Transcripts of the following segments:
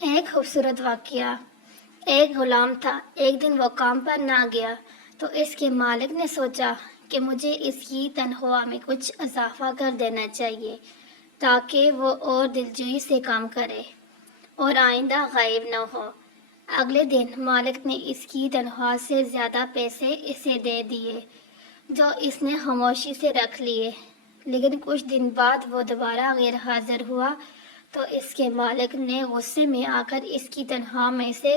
ایک خوبصورت واقعہ۔ ایک غلام تھا۔ ایک دن وہ کام پر نہ گیا تو اس کے مالک نے سوچا کہ مجھے اس کی تنخواہ میں کچھ اضافہ کر دینا چاہیے تاکہ وہ اور دلجوئی سے کام کرے اور آئندہ غائب نہ ہو۔ اگلے دن مالک نے اس کی تنخواہ سے زیادہ پیسے اسے دے دیے جو اس نے خاموشی سے رکھ لیے، لیکن کچھ دن بعد وہ دوبارہ غیر حاضر ہوا تو اس کے مالک نے غصے میں آ کر اس کی تنخواہ میں سے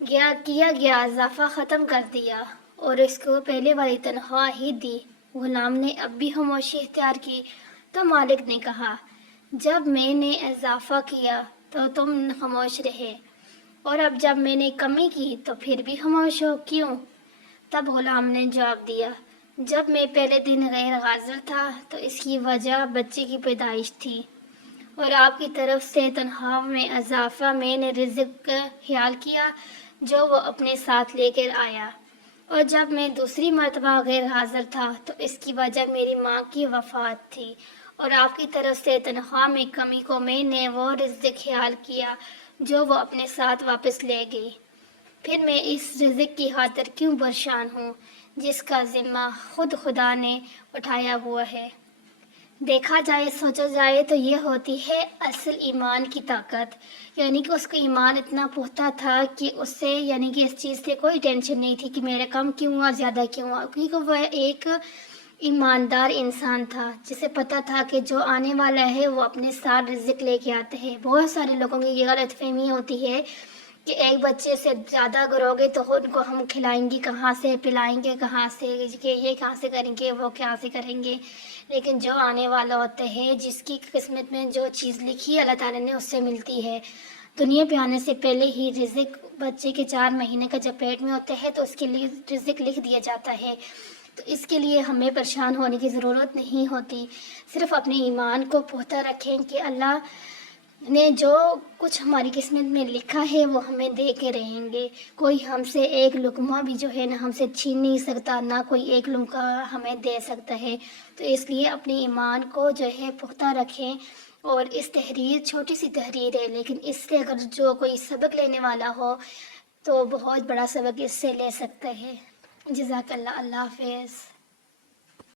کیا گیا اضافہ ختم کر دیا اور اس کو پہلے والی تنخواہ ہی دی۔ غلام نے اب بھی خاموشی اختیار کی تو مالک نے کہا، جب میں نے اضافہ کیا تو تم خاموش رہے، اور اب جب میں نے کمی کی تو پھر بھی خاموش ہو کیوں؟ تب غلام نے جواب دیا، جب میں پہلے دن غیر حاضر تھا تو اس کی وجہ بچے کی پیدائش تھی، اور آپ کی طرف سے تنخواہ میں اضافہ میں نے رزق کا خیال کیا جو وہ اپنے ساتھ لے کر آیا، اور جب میں دوسری مرتبہ غیر حاضر تھا تو اس کی وجہ میری ماں کی وفات تھی، اور آپ کی طرف سے تنخواہ میں کمی کو میں نے وہ رزق خیال کیا جو وہ اپنے ساتھ واپس لے گئی۔ پھر میں اس رزق کی خاطر کیوں پریشان ہوں جس کا ذمہ خود خدا نے اٹھایا ہوا ہے؟ دیکھا جائے، سوچا جائے تو یہ ہوتی ہے اصل ایمان کی طاقت، یعنی کہ اس کا ایمان اتنا پختہ تھا کہ اس سے اس چیز سے کوئی ٹینشن نہیں تھی کہ میرا کم کیوں ہوا، زیادہ کیوں ہوا، کیونکہ وہ ایک ایماندار انسان تھا جسے پتہ تھا کہ جو آنے والا ہے وہ اپنے ساتھ رزق لے کے آتے ہیں۔ بہت سارے لوگوں کی یہ غلط فہمی ہوتی ہے کہ ایک بچے سے زیادہ کرو گے تو ان کو ہم کھلائیں گے کہاں سے، پلائیں گے کہاں سے، کہ یہ کہاں سے کریں گے، وہ کہاں سے کریں گے۔ لیکن جو آنے والا ہوتا ہے، جس کی قسمت میں جو چیز لکھی ہے اللہ تعالیٰ نے، اس سے ملتی ہے۔ دنیا پہ آنے سے پہلے ہی رزق بچے کے 4 مہینے کا جب پیٹ میں ہوتا ہے تو اس کے لیے رزق لکھ دیا جاتا ہے، تو اس کے لیے ہمیں پریشان ہونے کی ضرورت نہیں ہوتی۔ صرف اپنے ایمان کو پختہ رکھیں کہ اللہ نے جو کچھ ہماری قسمت میں لکھا ہے وہ ہمیں دے کے رہیں گے۔ کوئی ہم سے ایک لقمہ بھی جو ہے نا ہم سے چھین نہیں سکتا، نہ کوئی ایک لقمہ ہمیں دے سکتا ہے۔ تو اس لیے اپنے ایمان کو جو ہے پختہ رکھیں، اور اس تحریر چھوٹی سی تحریر ہے لیکن اس سے اگر جو کوئی سبق لینے والا ہو تو بہت بڑا سبق اس سے لے سکتا ہے۔ جزاک اللہ۔ اللہ حافظ۔